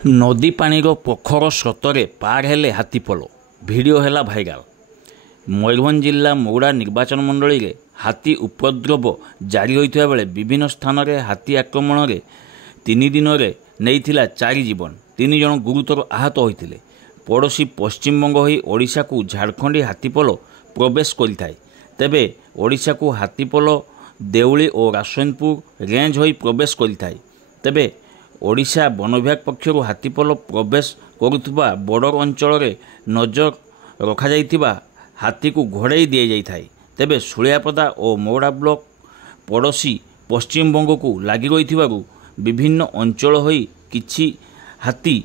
नदी पानी पोखर स्रोतरे पार हेले हाथीपल भिडियो है भाइराल। मयूरभंज जिला मौड़ा निर्वाचन मंडली रे हाथी उपद्रव जारी होता बेले विभिन्न स्थान में हाथी आक्रमण में 3 दिन में नहीं 4 जीवन 3 जन गुरुतर आहत होते। पड़ोशी पश्चिमबंग हो ओडिशा को झारखंडी हाथीपल प्रवेश करिथाय। तेबे ओडिशा को हाथीपल देउली और राजस्वनपुर रेंज हो प्रवेश करिथाय। तेबे ओडिशा वन विभाग पक्षर हाथीपल प्रवेश करुवा बॉर्डर अंचल में नजर रखा हाथी को घोड़ाई दि जाए। तेबे सुलियापदा और मौड़ा ब्लॉक पड़ोशी पश्चिमबंग को लगी रही विभिन्न अंचल हो किछि हाथी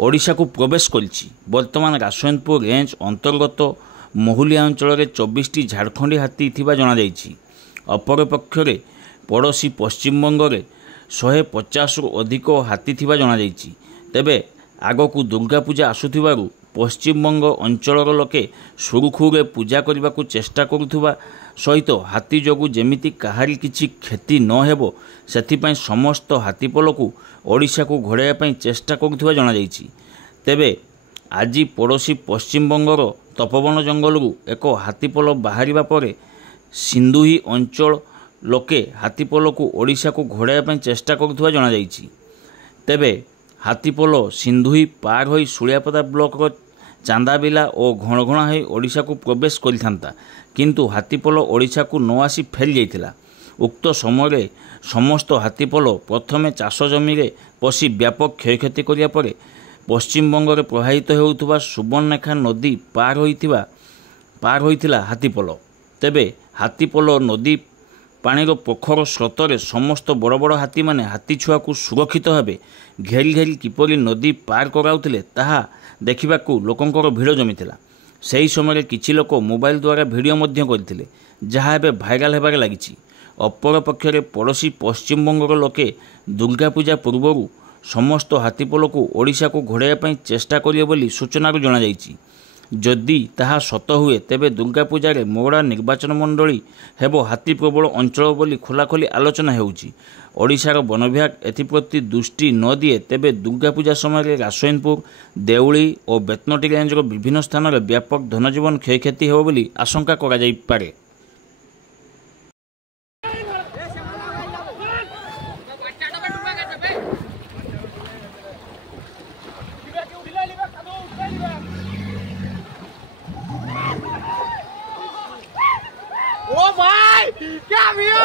ओडिशा को प्रवेश करिछि। वर्तमान राजस्वनपुर रेंज अंतर्गत महुलिया अंचल में 24टी झारखंडी हाथी थिबा जणा जाइछि। अपरपक्षरे पड़ोशी पश्चिमबंग में 150 रु अधिक हाथी थिबा जणा जाइछि। तेबे आगकू दुर्गा पूजा आसुथिबारु पश्चिमबंग अंचलर लोके सुरुखुरे पूजा करने को चेष्टा करुवा सहित हाथी जोगु जेमिति काहारी किछि क्षति न हेबो सेथिपई समस्त हाथीपल को ओडिशा को घोड़ाइया चेष्टा करुवा जणा जाइछि। तेबे आज पड़ोशी पश्चिमबंगर तपोवन जंगल एक हाथीपल बाहरिबा परे सिंधुही अंचल लोके हाथीपल को ओडिशा को घोड़ाइया चेष्टा करुवा जणा जाइछि। तेबे हाथीपल सिंधुही पार होई सुलियापदा ब्लॉक चांदाबिला और घणघणा हो ओडिशा को प्रवेश करिथांता, किंतु हाथीपल ओडिशा को न आसी फेल जाइथिला। उक्त समय समस्त हाथीपल प्रथमे चाष जमी रे पशि व्यापक क्षयक्षति करिया परे पश्चिमबंग में प्रवाहित होउथुबा सुवर्णरेखा नदी पार होइथिला हाथीपल। तेबे हाथीपल नदी पानीर पोखर स्रोतरे समस्त बड़ बड़ हाथी माने हाथी छुआ को सुरक्षित भाव घेरी घेरी किपरि नदी पार कराउथिले ताहा देखिबाकू लोकंकर भिड़ जमीथिला। सही समय किछि लोक मोबाइल द्वारा भिडियो मध्य करथिले, जहा एबे भाइराल हेबारे लागिछि। अपर पक्षरे पड़ोशी पश्चिमबंगर लोके दुर्गा पूजा पूर्वरु समस्त हाथीपल को ओडिशा को घोड़ाइया चेष्टा करिवे बोली सूचनारू जणा जाइछि। जदि ताहा सत हुए तेबे दुर्गा पूजा मौड़ा निर्वाचन मंडली हेबो हाथी प्रबल अंचल बोली खोलाखोली आलोचना हेउछि। ओडिशार वन विभाग एथिप्रति दृष्टि न दिए तेबे दुर्गा पूजा समय राजस्वनपुर देउली और बेतनटी रेंजर विभिन्न स्थान में व्यापक धनजीवन क्षयक्षति हेबो बोली आशंका करा जाई पारे। ओ भाई क्या भैया ओ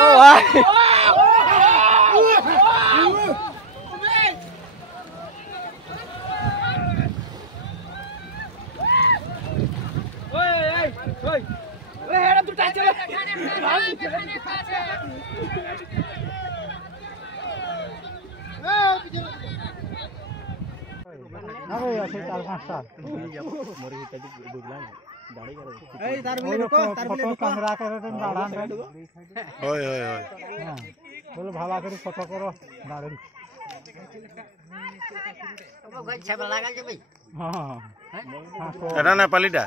भाई ओए हेड़ा तू टाच चला ना भाई ऐसे 4-5 मोर हिटा डुबला ए तार बिले को फोटो कैमरा करे तो दाढ़ान रे ओए ओए ओए हां बोलो भाला करी फोटो करो दाढ़ी अब गछ छबा लागल जे भाई हां एटा ना पालीटा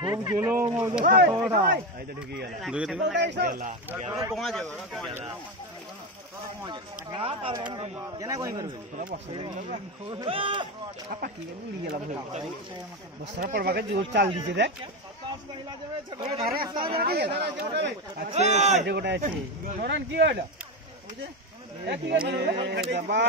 खूब गेलो मोजे फोटोटा आई तो ढुकी गेला कोना जेबा केना कोई करबे आपा की उड़ी गेला बसरा पड़बा के जोर चाल दीजे दे अरे रास्ता जरा अच्छे साइड गोटा अछि नोरन की एडा ए की दबा